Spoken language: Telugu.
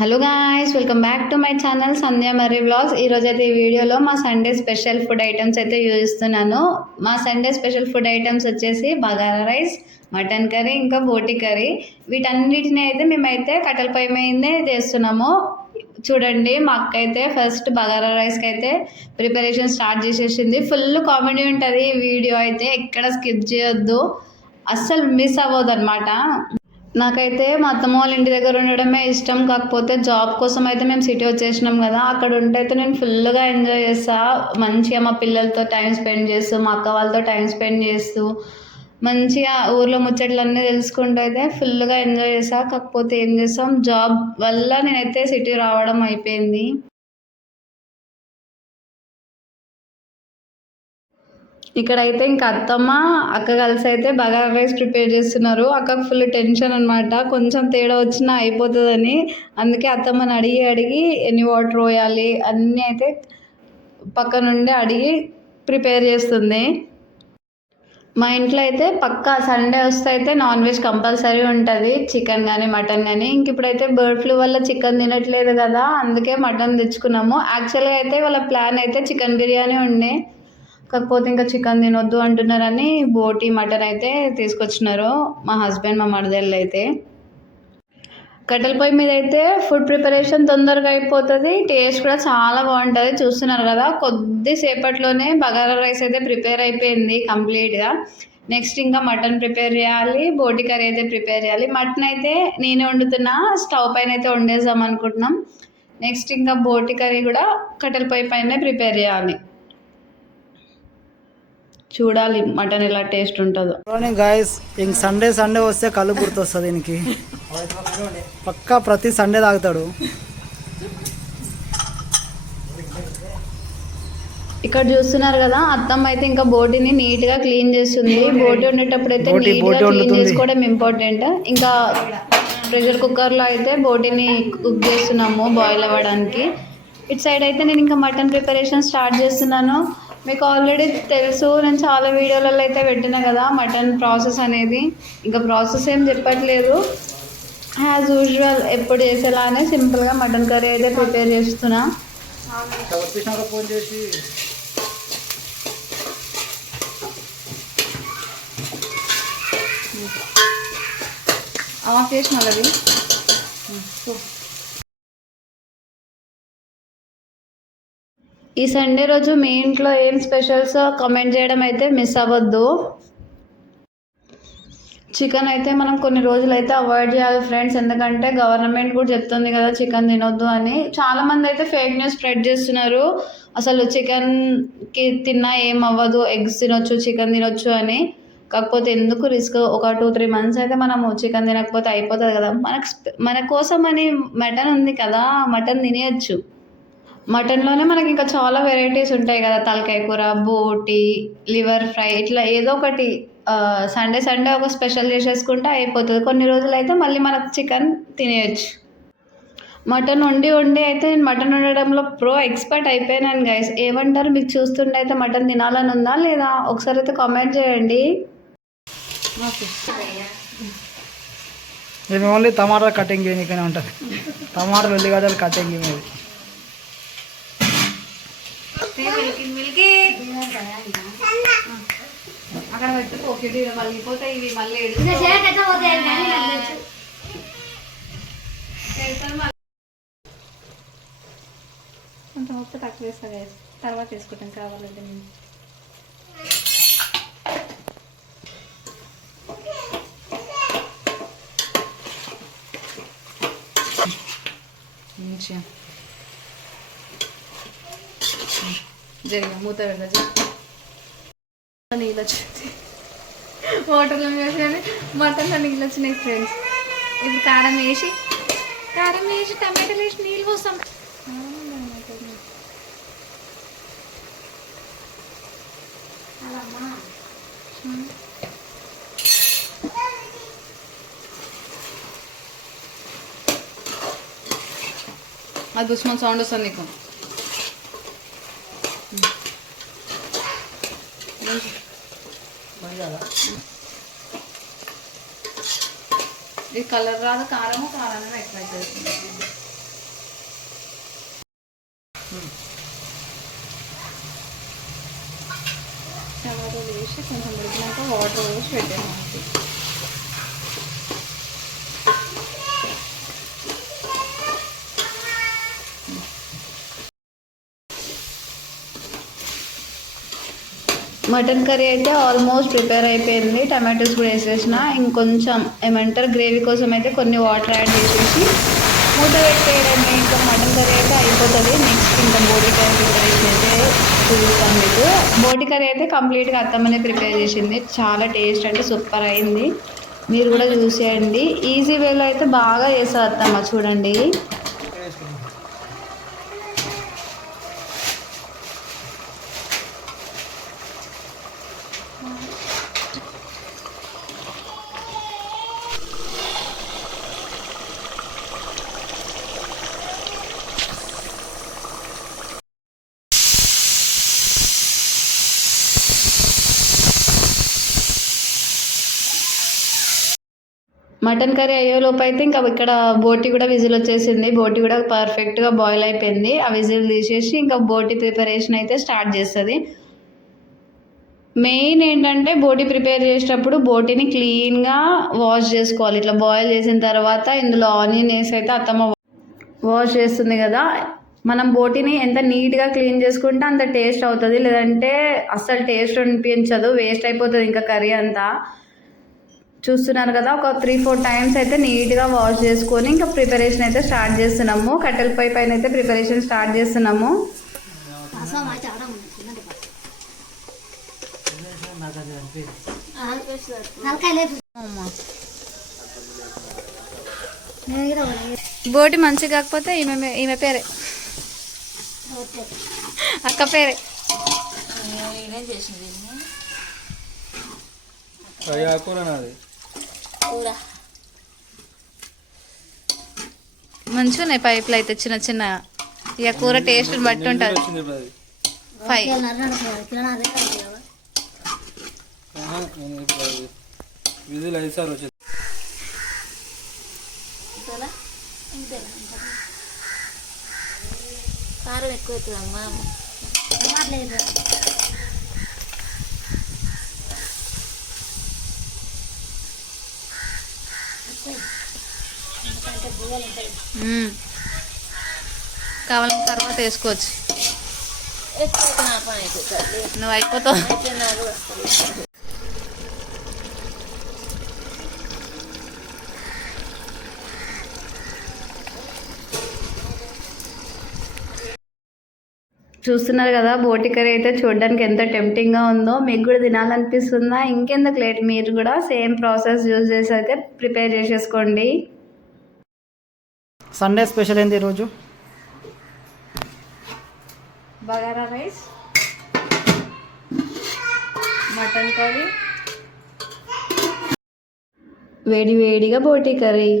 Hello guys, welcome back to my channel Sandhya Marri vlogs. ఈరోజు అయితే ఈ వీడియోలో మా సండే స్పెషల్ ఫుడ్ ఐటమ్స్ అయితే చూపిస్తున్నాను. మా సండే స్పెషల్ ఫుడ్ ఐటమ్స్ వచ్చేసి బగారా రైస్, మటన్ కర్రీ, ఇంకా బోటి కర్రీ. వీటన్నిటిని అయితే మేమైతే కట్టెల పొయ్యి మీదనే చేస్తున్నాము. చూడండి, మా అక్క అయితే ఫస్ట్ బగారా రైస్కి అయితే ప్రిపరేషన్ స్టార్ట్ చేసేసింది. ఫుల్ కామెడీ ఉంటుంది ఈ వీడియో అయితే, ఎక్కడ స్కిప్ చేయొద్దు, అస్సలు మిస్ అవ్వద్దు అనమాట. నాకైతే మా అత్తమ్మ వాళ్ళ ఇంటి దగ్గర ఉండడమే ఇష్టం. కాకపోతే జాబ్ కోసం అయితే మేము సిటీ వచ్చేసినాం కదా, అక్కడ ఉంటే అయితే నేను ఫుల్గా ఎంజాయ్ చేస్తా. మంచిగా మా పిల్లలతో టైం స్పెండ్ చేస్తూ, మా అక్క వాళ్ళతో టైం స్పెండ్ చేస్తూ, మంచిగా ఊర్లో ముచ్చట్లన్నీ తెలుసుకుంటూ అయితే ఫుల్గా ఎంజాయ్ చేస్తా. కాకపోతే ఏం చేస్తాం, జాబ్ వల్ల నేనైతే సిటీ రావడం అయిపోయింది. ఇక్కడైతే ఇంకా అత్తమ్మ అక్క కలిసి అయితే బగారా రైస్ ప్రిపేర్ చేస్తున్నారు. అక్కకు ఫుల్ టెన్షన్ అనమాట, కొంచెం తేడా వచ్చినా అయిపోతుందని. అందుకే అత్తమ్మని అడిగి అడిగి ఎన్ని వాటర్ పోయాలి అన్నీ అయితే పక్క నుండి అడిగి ప్రిపేర్ చేస్తుంది. మా ఇంట్లో అయితే పక్కా సండే వస్తే అయితే నాన్ వెజ్ కంపల్సరీ ఉంటుంది, చికెన్ కానీ మటన్ కానీ. ఇంక ఇప్పుడైతే బర్డ్ ఫ్లూ వల్ల చికెన్ తినట్లేదు కదా, అందుకే మటన్ తెచ్చుకున్నాము. యాక్చువల్గా అయితే వాళ్ళ ప్లాన్ అయితే చికెన్ బిర్యానీ ఉండే, కాకపోతే ఇంకా చికెన్ తినొద్దు అంటున్నారని బోటి మటన్ అయితే తీసుకొచ్చినారు మా హస్బెండ్, మా మరదళ్ళు అయితే. కట్టెల పొయ్యి మీద అయితే ఫుడ్ ప్రిపరేషన్ తొందరగా అయిపోతుంది, టేస్ట్ కూడా చాలా బాగుంటుంది. చూస్తున్నారు కదా, కొద్దిసేపట్లోనే బగారా రైస్ అయితే ప్రిపేర్ అయిపోయింది కంప్లీట్గా. నెక్స్ట్ ఇంకా మటన్ ప్రిపేర్ చేయాలి, బోటి కర్రీ అయితే ప్రిపేర్ చేయాలి. మటన్ అయితే నేనే వండుతున్నా, స్టవ్ పైన అయితే వండేద్దాం అనుకుంటున్నాం. నెక్స్ట్ ఇంకా బోటి కర్రీ కూడా కట్టెల పొయ్యి పైన ప్రిపేర్ చేయాలి. చూడాలి మటన్ ఎలా టేస్ట్ ఉంటుందో. గాయస్, ఇంక సండే సండే వస్తే కళ్ళు గుర్తొస్తుంది దీనికి. పక్కా ప్రతి సండే తాగుతాడు. ఇక్కడ చూస్తున్నారు కదా, అత్తమ్మ అయితే ఇంకా బోటిని నీట్ గా క్లీన్ చేస్తుంది. బోటి వండేటప్పుడు అయితే నీట్ గా క్లీన్ చేసుకోవడం ఇంపార్టెంట్. ఇంకా ప్రెషర్ కుక్కర్ లో అయితే బోటిని కుక్ చేస్తున్నాము బాయిల్ అవ్వడానికి. ఇటు సైడ్ అయితే నేను ఇంకా మటన్ ప్రిపరేషన్ స్టార్ట్ చేస్తున్నాను. మీకు ఆల్రెడీ తెలుసు, నేను చాలా వీడియోలలో అయితే పెట్టినా కదా మటన్ ప్రాసెస్ అనేది. ఇంకా ప్రాసెస్ ఏం చెప్పట్లేదు, యాజ్ యూజువల్ ఎప్పుడు చేసేలానే సింపుల్గా మటన్ కర్రీ అయితే ప్రిపేర్ చేస్తున్నా. ఆఫ్ చేసిన వాళ్ళది. ఈ సండే రోజు మీ ఇంట్లో ఏం స్పెషల్స్ కామెంట్ చేయడం అయితే మిస్ అవ్వద్దు. చికెన్ అయితే మనం కొన్ని రోజులు అయితే అవాయిడ్ చేయాలి ఫ్రెండ్స్, ఎందుకంటే గవర్నమెంట్ కూడా చెప్తుంది కదా చికెన్ తినొద్దు అని. చాలామంది అయితే ఫేక్ న్యూస్ స్ప్రెడ్ చేస్తున్నారు, అసలు చికెన్కి తిన్నా ఏం అవ్వదు, ఎగ్స్ తినొచ్చు, చికెన్ తినొచ్చు అని. కాకపోతే ఎందుకు రిస్క్, ఒక 2-3 మంత్స్ అయితే మనము చికెన్ తినకపోతే అయిపోతుంది కదా. మన కోసం అని మటన్ ఉంది కదా, మటన్ తినేయచ్చు. మటన్లోనే మనకి ఇంకా చాలా వెరైటీస్ ఉంటాయి కదా, తలకాయ కూర, బోటి, లివర్ ఫ్రై, ఇట్లా ఏదో ఒకటి సండే సండే ఒక స్పెషల్ చేసేసుకుంటే అయిపోతుంది. కొన్ని రోజులు అయితే మళ్ళీ మనకు చికెన్ తినేయచ్చు. మటన్ వండి వండి అయితే నేను మటన్ వండడంలో ఎక్స్పర్ట్ అయిపోయినాను గైస్. ఏమంటారు, మీకు చూస్తుంటే అయితే మటన్ తినాలని ఉందా లేదా? ఒకసారి అయితే కామెంట్ చేయండి. ఇది ఓన్లీ టమాటా కటింగ్ చేయడానికనే ఉంటుంది, టమాటాలు ఉల్లిగడ్డలు కటింగ్ మీద. అక్కడ పెట్టుకోకి మళ్ళీపోతాయి ఇవి, మళ్ళీ కొంచెం ఉప్పు తక్కువ వేస్తా గైస్, తర్వాత వేసుకుంటాం కావాలంటే. నేను మంచిగా జరిగా మూత వెళ్ళదు, నీళ్ళు వచ్చింది వాటర్లో వేసి కానీ మటన్లో నీళ్ళు వచ్చినాయి ఫ్రెండ్స్. ఇప్పుడు కారం వేసి టమాటాలు వేసి నీళ్ళు పోస్తాం. అది దుష్మన్ సౌండ్ వస్తుంది నీకు. ఇది కలర్ రాదు, కారము కారాన్ని ఎక్కువ అవుతుంది. టమాటోలు వేసి కొంచెం ఉడికినాక వాటర్ వేసి పెట్టాను. మటన్ కర్రీ అయితే ఆల్మోస్ట్ ప్రిపేర్ అయిపోయింది. టమాటోస్ కూడా వేసేసిన. ఇంకొంచెం ఏమంటారు గ్రేవీ కోసం అయితే కొన్ని వాటర్ యాడ్ చేసేసి మూత పెట్టేయడమే. ఇంకా మటన్ కర్రీ అయితే అయిపోతుంది. నెక్స్ట్ ఇంకా బోటి కర్రీ ప్రిపరేషన్ అయితే చూపిస్తాను మీకు. బోటి కర్రీ అయితే కంప్లీట్గా అత్తమ్మనే ప్రిపేర్ చేసింది. చాలా టేస్ట్ అంటే సూపర్ అయింది. మీరు కూడా చూసేయండి. ఈజీ వేలో అయితే బాగా చేస్తారు అత్తమ్మ, చూడండి. మటన్ కర్రీ అయ్యేలోపు అయితే ఇంకా ఇక్కడ బోటి కూడా విజిల్ వచ్చేసింది. బోటి కూడా పర్ఫెక్ట్గా బాయిల్ అయిపోయింది. ఆ విజిల్ తీసేసి ఇంకా బోటి ప్రిపరేషన్ అయితే స్టార్ట్ చేస్తుంది. మెయిన్ ఏంటంటే బోటి ప్రిపేర్ చేసేటప్పుడు బోటిని క్లీన్గా వాష్ చేసుకోవాలి. ఇట్లా బాయిల్ చేసిన తర్వాత ఇందులో ఆనియన్ వేసి అయితే అత్తమ్మ వాష్ చేస్తుంది కదా. మనం బోటిని ఎంత నీట్గా క్లీన్ చేసుకుంటే అంత టేస్ట్ అవుతుంది. లేదంటే అస్సలు టేస్ట్ అనిపించదు, వేస్ట్ అయిపోతుంది ఇంకా కర్రీ అంతా. చూస్తున్నారు కదా, ఒక 3-4 టైమ్స్ అయితే నీట్గా వాష్ చేసుకొని ఇంకా ప్రిపరేషన్ అయితే స్టార్ట్ చేస్తున్నాము. కట్టెల పొయ్యి పైన అయితే ప్రిపరేషన్ స్టార్ట్ చేస్తున్నాము. బోటి మంచిగా కాకపోతే ఈమె పేరే, అక్క పేరే. మంచిగా ఉన్నాయి పైపులు అయితే చిన్న చిన్న. ఇక కూర టేస్ట్ బట్టి ఉంటుంది. కారం ఎక్కువ అవుతుందమ్మా. కావాలంటే తర్వాత వేసుకోవచ్చు. నువ్వు అయిపోతావు. చూస్తున్నారు కదా, బోటి కర్రీ అయితే చూడడానికి ఎంత టెంప్టింగ్గా ఉందో. మీకు కూడా తినాలనిపిస్తుందా? ఇంకెందుకు లేట్, మీరు కూడా సేమ్ ప్రాసెస్ యూజ్ చేసి అయితే ప్రిపేర్ చేసేసుకోండి. సండే స్పెషల్ ఏంది ఈరోజు? బగారా రైస్, మటన్ కర్రీ, వేడి వేడిగా బోటి కర్రీ.